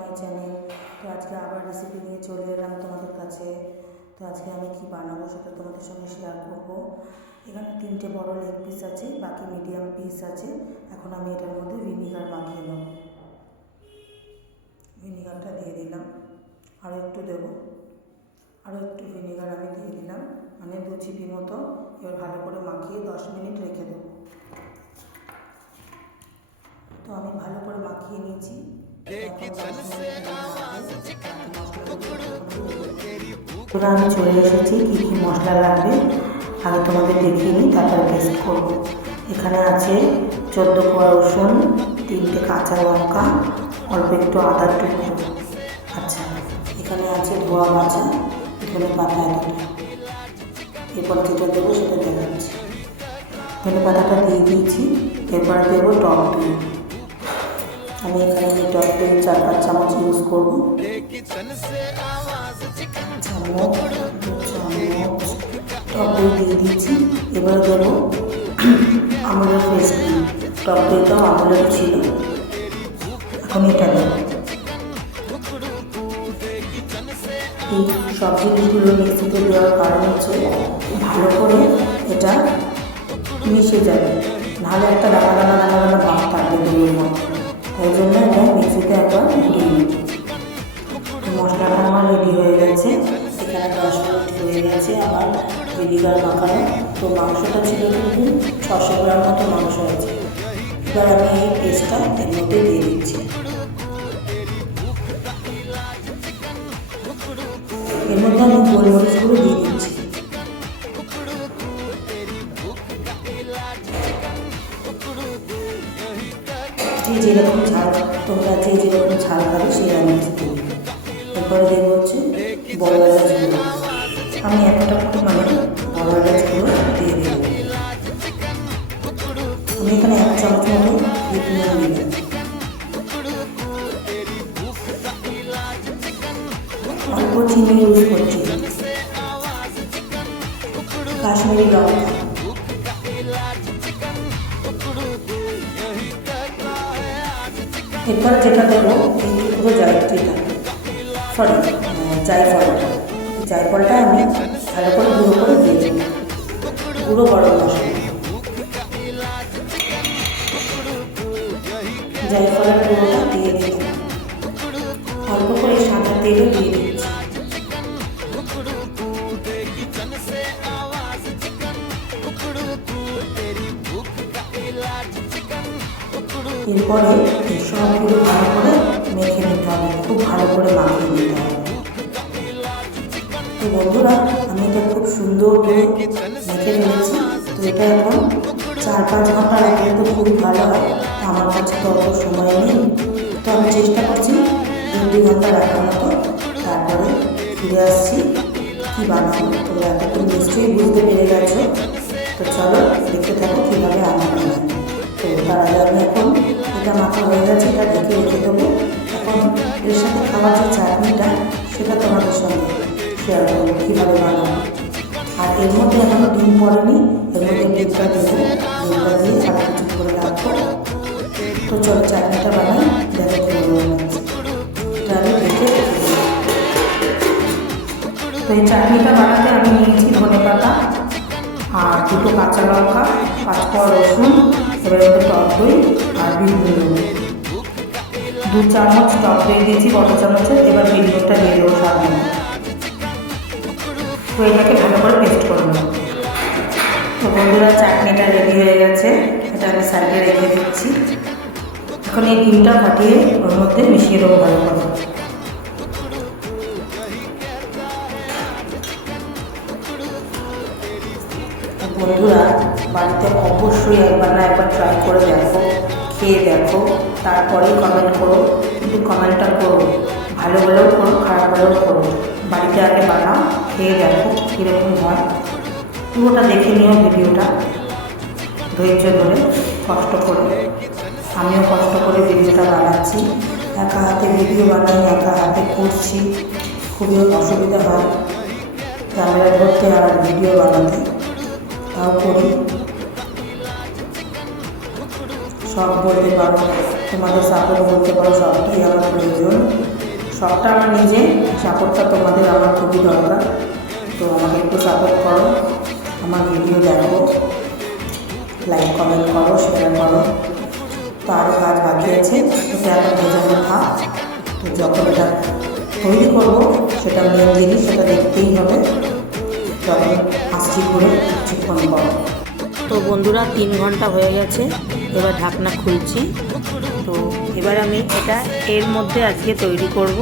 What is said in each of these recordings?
My channel. তো আজকে আবার রেসিপি নিয়ে চলে এলাম তোমাদের কাছে। তো আজকে আমি কি বানাবো সেটা তোমাদের সঙ্গে শেয়ার করব। এখানে 3টে বড় লেগ পিস আছে, বাকি মিডিয়াম পিস আছে। এখন আমি এটার মধ্যে ভিনিগার মাখিয়ে নেব। ভিনিগারটা দিয়ে দিলাম, আরও একটু দেবো, আরও একটু ভিনিগার আমি দিয়ে দিলাম, মানে 2 চিপি মতো। এবার ভালো করে মাখিয়ে 10 মিনিট রেখে দেবো। তো আমি ভালো করে মাখিয়ে নিয়েছি। এবার আমি চলে এসেছি কী কী মশলা লাগবে আগে তোমাদের দেখিয়ে নিই, তারপরে পেস্ট করবো। এখানে আছে 14 কোয়া রসুন, 3টে কাঁচা লঙ্কা, অল্প একটু আদার টুকরো। আচ্ছা, এখানে আছে ধোয়া বাছা, এখানে পাতা এতটা। এরপর যেটা দেবো সেটা দেখাচ্ছি। ধনে পাতাটা দিয়ে দিয়েছি। এরপর দেবো টক দই। আমি এখানে টক দই 4-5 চামচ ইউজ করবো। টক দই দিয়ে দিয়েছি। এবার দেবো আমুলের ফ্রেশ ক্রিম। টক দইটাও আমুলের ছিল, এখন এটা দেবো। এই সব জিনিসগুলো মিক্সিতে দেওয়ার কারণ হচ্ছে ভালো করে এটা মিশে যাবে, নাহলে একটা দানা দানা দানা দানা ভাব থাকবে দইয়ের মধ্যে। তাই জন্য এটা মিক্সিতে একবার ঘুরিয়ে নিই। মশলাটা আমার রেডি হয়ে গেছে। এখানে 10 মিনিট হয়ে গেছে আমার ভিনিগার মাখানো। তো মাংসটা ছিল কিন্তু 600 গ্রাম মতো মাংস হয়েছে। এবার আমি এই পেস্টটা এর মধ্যে দিয়ে দিচ্ছি। এর মধ্যে আমি গোলমরিচগুলো দিয়ে দিচ্ছি। যেরকম ঝাল তোমরা যেরকম ঝাল খাবে সেই রান্না দেবে। এরপরে দেবো হচ্ছে বড় এলাচগুলো। আমি একটা মানে বড় এলাচগুলো দিয়ে দেবো। আমি এখানে 1 চামচ মতো দিয়ে দিলাম। অল্প চিনি ইউজ করছি। কাশ্মীরি লঙ্কা, এরপর যেটা দেবো এই পুরো জায়ফলটা আমি ভালো করে গুঁড়ো করে দিয়ে দেবো। গুঁড়ো গরম মশলা, জায়ফলের গুঁড়োটা দিয়ে দেবো। অল্প করে সাদা তেলও দিয়ে দিচ্ছি। এরপরে সবগুলো ভালো করে মেখে নিতে হবে, খুব ভালো করে মাখিয়ে নিতে হবে। তো বন্ধুরা, আমি এটা খুব সুন্দর করে মেখে নিয়েছি। তো এটা এখন 4-5 ঘন্টা রাখলে তো খুবই ভালো হয়। আমার কাছে তো অত সময় নেই, তো আমি চেষ্টা করছি 2 ঘন্টা রাখার মতো। তারপরে ফিরে আসছি কী বানাবো। তোমরা এতক্ষণ নিশ্চয়ই বুঝতে পেরে গেছো। তো চলো দেখতে থাকো কীভাবে আমি বানাই। তো তার আগে আমি এখন এটা মাখা হয়ে গেছে, এটা ঢেকে রেখে দেবো। এখন এর সাথে খাওয়ার যে চাটনিটা সেটা তোমাদের সঙ্গে শেয়ার করবো কীভাবে বানাবো। আর এর মধ্যে এখনও ডিম পড়েনি, এর মধ্যে ডিমটা দেবো। ডিমটা দিয়ে চাটনি করে রাখবো। তো চলো চাটনিটা বানাই, দেখো কীভাবে বানাচ্ছি। এটা আমি রেখে তো এই চাটনিটা বানাতে আমি নিয়েছি ধনে পাতা আর 2টো কাঁচা লঙ্কা, 5 কোয়া রসুন, এবার টক দই আর বিট নুন। 2 চামচ টক দই দিয়েছি বড় চামচের। এবার বিট নুনটা দিয়ে দেবো সামনে। তো এটাকে ভালো করে পেস্ট করে নেব। তো বন্ধুরা, চাটনিটা রেডি হয়ে গেছে, এটা আমি সাইডে রেখে দিচ্ছি। এখন এই ডিমটা ফাটিয়ে ওর মধ্যে মিশিয়ে দেবো ভালো করে। বন্ধুরা, বাড়িতে অবশ্যই একবার না একবার ট্রাই করে দেখো, খেয়ে দেখো, তারপরেই কমেন্ট করো। কিন্তু কমেন্টটা করো, ভালো হলেও করো, খারাপ হলেও করো। বাড়িতে আগে বানাও, খেয়ে দেখো কীরকম হয়। পুরোটা দেখে নিও ভিডিওটা ধৈর্য ধরে, কষ্ট করে। আমিও কষ্ট করে ভিডিওটা বানাচ্ছি। একা হাতে ভিডিও বানাই, একা হাতে করছি, খুবই অসুবিধা হয় ক্যামেরা ধরতে আর ভিডিও বানাতে। তাও করি, সব বলতে পারো। তোমাদের সাপোর্ট বলতে পারো, সবটাই আমার প্রয়োজন। সবটা আমার নিজে, সাপোর্টটা তোমাদের আমার খুবই দরকার। তো আমাকে একটু সাপোর্ট করো, আমার ভিডিও দেখো, লাইক কমেন্ট করো, শেয়ার করো। তো আরও কাজ বাকি আছে, এটা এখন বোঝানো থাক। তো যখন এটা তৈরি করবো সেটা মেন জিনিস, সেটা দেখতেই হবে। তখন আসছি করে কিছুক্ষণ পর। তো বন্ধুরা 3 ঘন্টা হয়ে গেছে, এবার ঢাকনা খুলছি। তো এবার আমি এটা এর মধ্যে আজকে তৈরি করব।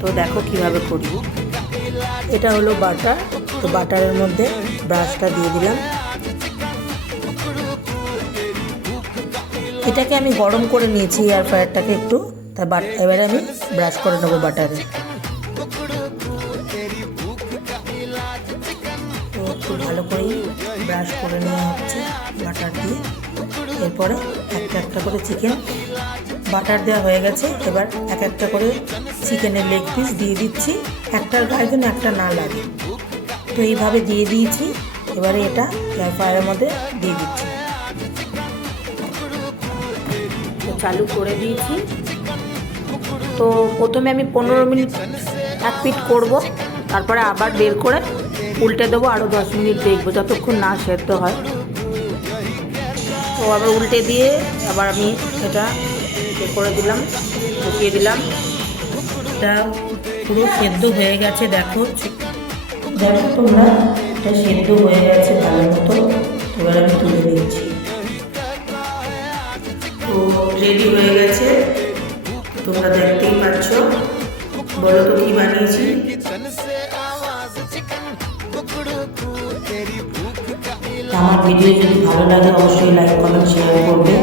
তো দেখো কিভাবে করি। এটা হলো বাটার। তো বাটারের মধ্যে ব্রাশটা দিয়ে দিলাম। এটাকে আমি গরম করে নিয়েছি এয়ার ফ্রায়ারটাকে একটু, তাই এবারে আমি ব্রাশ করে নেবো বাটারে। তো একটু ভালো করেই ব্রাশ করে নেওয়া হচ্ছে বাটার দিয়ে। এরপরে একটা একটা করে চিকেন বাটার দেওয়া হয়ে গেছে। এবার এক একটা করে চিকেনের লেগ পিস দিয়ে দিচ্ছি, একটার গায়ে যেন একটা না লাগে। তো এইভাবে দিয়ে দিয়েছি। এবারে এটা এয়ার ফ্রায়ারের মধ্যে দিয়ে দিচ্ছি। তো চালু করে দিয়েছি। তো প্রথমে আমি 15 মিনিট এক পিঠ করব, তারপরে আবার বের করে উল্টে দেবো, আরও 10 মিনিট দেখবো যতক্ষণ না সেদ্ধ হয়। তো আবার উল্টে দিয়ে আবার আমি এটা করে দিলাম, ঢুকিয়ে দিলাম। এটা পুরো সেদ্ধ হয়ে গেছে, দেখো দেখো তোমরা, এটা সেদ্ধ হয়ে গেছে ভালো মতো। এবার আমি তুলে দিচ্ছি। তো রেডি হয়ে গেছে, তোমরা দেখতেই পাচ্ছ। বলো তো কি বানিয়েছি। আমার ভিডিও যদি ভালো লাগে অবশ্যই লাইক কমেন্ট শেয়ার করবে।